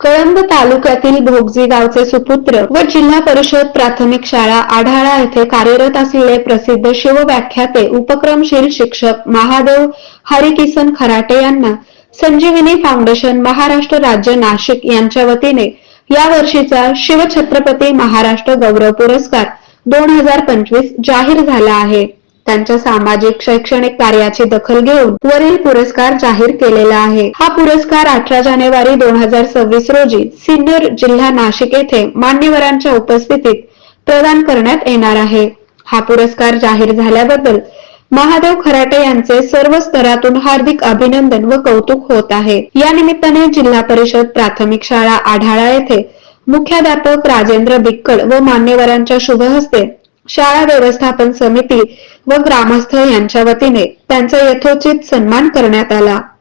कळंब तालुक्यातील भोगजी गावचे सुपुत्र व जिल्हा परिषद प्राथमिक शाळा आढाळा येथे कार्यरत असलेले प्रसिद्ध शिवव्याख्याते उपक्रमशील शिक्षक महादेव हरिकिसन खराटे यांना संजीवनी फाउंडेशन महाराष्ट्र राज्य नाशिक यांच्या वतीने या वर्षीचा शिवछत्रपती महाराष्ट्र गौरव पुरस्कार दोन हजार पंचवीस जाहीर झाला आहे. त्यांच्या सामाजिक शैक्षणिक कार्याची दखल घेऊन वरील पुरस्कार जाहीर केलेला आहे. हा पुरस्कार अठरा जानेवारी दोन हजार सव्वीस रोजी सिन्नर जिल्हा नाशिक येथे मान्यवरांच्या उपस्थितीत प्रदान करण्यात येणार आहे. हा पुरस्कार जाहीर झाल्याबद्दल महादेव खराटे यांचे सर्व स्तरातून हार्दिक अभिनंदन व कौतुक होत आहे. या निमित्ताने जिल्हा परिषद प्राथमिक शाळा आढाळा येथे मुख्याध्यापक राजेंद्र बिक्कड व मान्यवरांच्या शुभ हस्ते शाळा व्यवस्थापन समिती व ग्रामस्थ यांच्या वतीने त्यांचा यथोचित सन्मान करण्यात आला.